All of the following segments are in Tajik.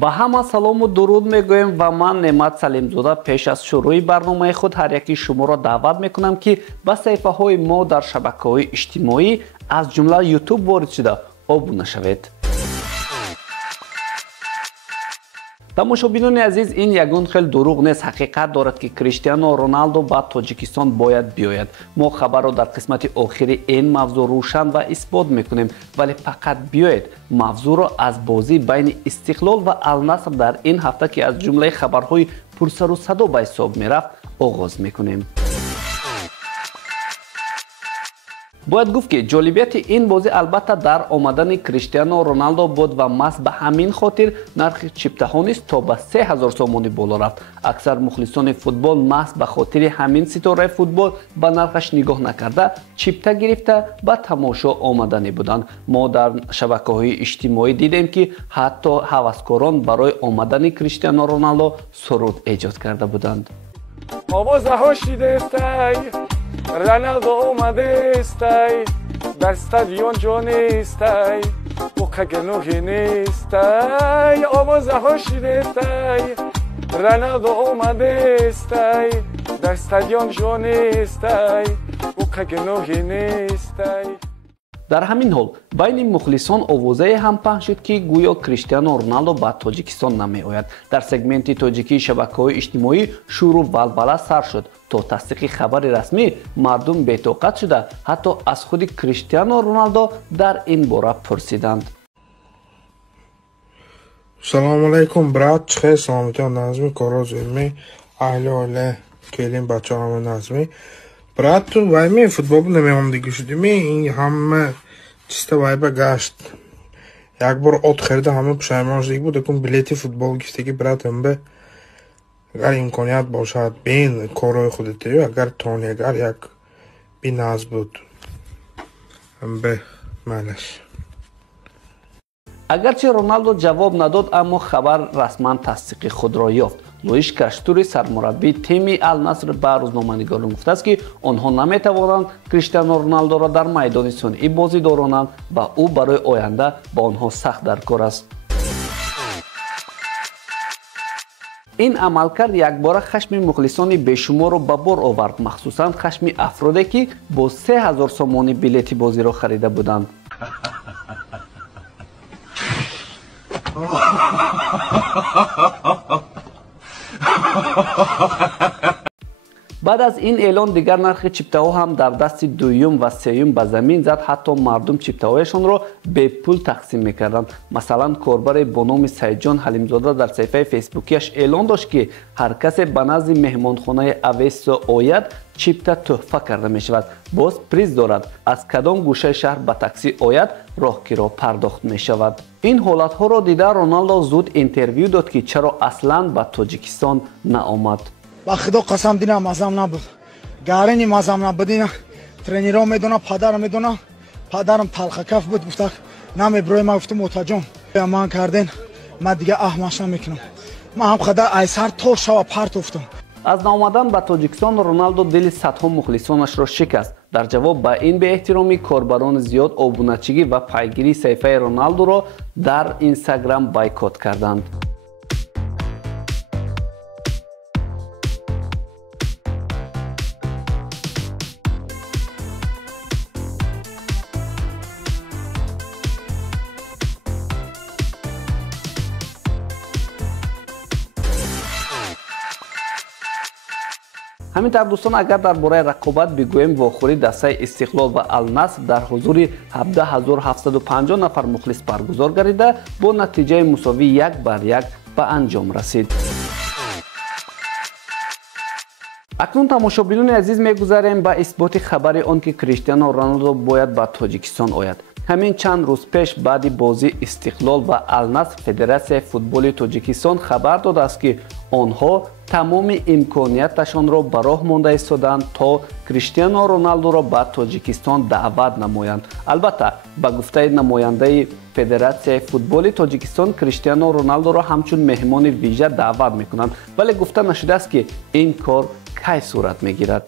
با همه سلام و درود میگویم و من نعمت سلیمزاده پیش از شروع برنامه خود هر یکی شما را دعوت میکنم که به صفحه های ما در شبکه‌های اجتماعی از جمله یوتیوب وارد شده ابونه شوید. тамошобинони азиз, ин ягон хел дуруғ нест, ҳақиқат дорад ки Криштиано Роналдо ба Тоҷикистон бояд биёяд. Мо хабарро дар қисмати охири ин мавзӯъ рӯшан ва исбот мекунем, вале фақат биёед мавзӯъро аз бозӣ байни Истиқлол ва Ал-Наср дар ин ҳафта ки аз ҷумлаи хабарҳои пурсару садо ба ҳисоб мерафт оғоз мекунем. бояд гуфт ки ҷолибияти ин бозӣ албатта дар омадани Криштиано Роналдо буд ва маҳз ба ҳамин хотир нархи чиптаҳо низ то ба 3000 сомонӣ боло рафт. аксар мухлисони футбол маҳз ба хотири ҳамин ситораи футбол ба нархаш нигоҳ накарда чипта гирифта ба тамошо омаданӣ буданд. мо дар шабакаҳои иҷтимоӣ дидем ки ҳатто ҳаваскорон барои омадани Криштиано Роналдо суруд эҷод карда буданд. Ronaldo omadestai, dar stadion jonestai, boca genogenestai, omoza hoshidestai. Ronaldo omadestai, dar stadion jonestai, boca genogenestai. дар ҳамин ҳол байни мухлисон овозае ҳам паҳн шуд ки гӯё Криштиано Роналдо ба Тоҷикистон намеояд. дар сегменти тоҷикии шабакаҳои иҷтимоӣ шӯру валвала сар шуд. то тасдиқи хабари расмӣ мардум бетоқат шуда ҳатто аз худи Криштиано Роналдо дар ин бора пурсиданд. салому алайкум брат, чихел саломатиён назми коро зӯрми аҳли оила келин бачаҳои назми брат, ту вайми футбол намеом дигу шудими ин ҳама чиста вайба гашт. як бор от харида ҳама пушаймон шудагӣ буд, якум билети футбол гифтагӣ брат амбе агар имконият бошад бин корои худатаю агар тони агар як биназ буд амбе малаш. агарчи Роналдо ҷавоб надод, аммо хабар расман тасдиқи худро ёфт. Луиш Каштури сармураббии тими Ал-Наср ба рӯзноманигорон гуфтааст ки онҳо наметавонанд Криштиано Роналдоро дар майдони сунъӣ бозӣ доронанд ва ӯ барои оянда ба онҳо сахт дар кор аст. ин амалкард якбора хашми мухлисони бешуморро ба бор овард, махсусан хашми афроде ки бо 3000 сомонӣ билети бозиро харида буданд. баъд аз ин эълон дигар нархи чиптаҳо ҳам дар дасти дуюм ва сеюм ба замин зад. ҳатто мардум чиптаҳояшонро бепул тақсим мекарданд. масалан, корбаре бо номи Саидҷон Ҳалимзода дар саҳифаи фейсбукиаш эълон дошт ки ҳар касе ба назди меҳмонхонаи Авессо ояд чипта тӯҳфа карда мешавад. боз приз дорад. аз кадом гӯшаи шаҳр ба таксӣ ояд роҳкиро пардохт мешавад. ин ҳолатҳоро дида Роналдо зуд интервю дод ки чаро аслан ба Тоҷикистон наомад. ба худо қасам динам мазам набуд. гарини мазам набудина. тренерҳо медона, падарам медона. падарам талхакаф буд, гуфта намеброи, ма гуфтам отаҷон ман карден, ман дига аҳмаш намекунам. ман ҳам хада айсар то шава парт уфтам. аз наомадан ба Тоҷикистон Роналдо дили садҳо мухлисонашро шикаст. дар ҷавоб ба ин беэҳтиромӣ корбарони зиёд обуначигӣ ва пайгирии саҳифаи Роналдоро дар Инстаграм байкот карданд. ҳамин тавр дӯстон, агар дар бораи рақобат бигӯем, вохӯри дастаи Истиқлол ва Ал-Наср дар ҳузури 17750 нафар мухлис баргузор гардида бо натиҷаи мусовӣ 1-1 ба анҷом расид. акнун тамошобинони азиз, мегузарем ба исботи хабари он ки Криштиано Роналдо бояд ба Тоҷикистон ояд. ҳамин чанд рӯз пеш баъди бозии Истиқлол ва Ал-Наср Федератсияи футболи Тоҷикистон хабар додааст ки онҳо тамоми имконияташонро ба роҳ монда истоданд то Криштиано Роналдоро ба Тоҷикистон даъват намоянд. албатта ба гуфтаи намояндаи Федератсияи футболи Тоҷикистон Криштиано Роналдоро ҳамчун меҳмони вижа даъват мекунанд, вале гуфта нашудааст ки ин кор кай сурат мегирад.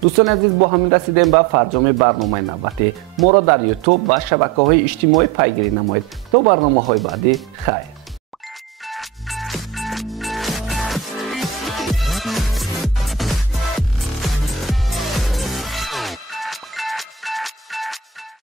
دوستان عزیز با همین رسیدیم به فرجام برنامه نوبتی. ما را در یوتیوب و شبکه‌های اجتماعی پیگیری نمایید تا برنامه‌های بعدی خیر.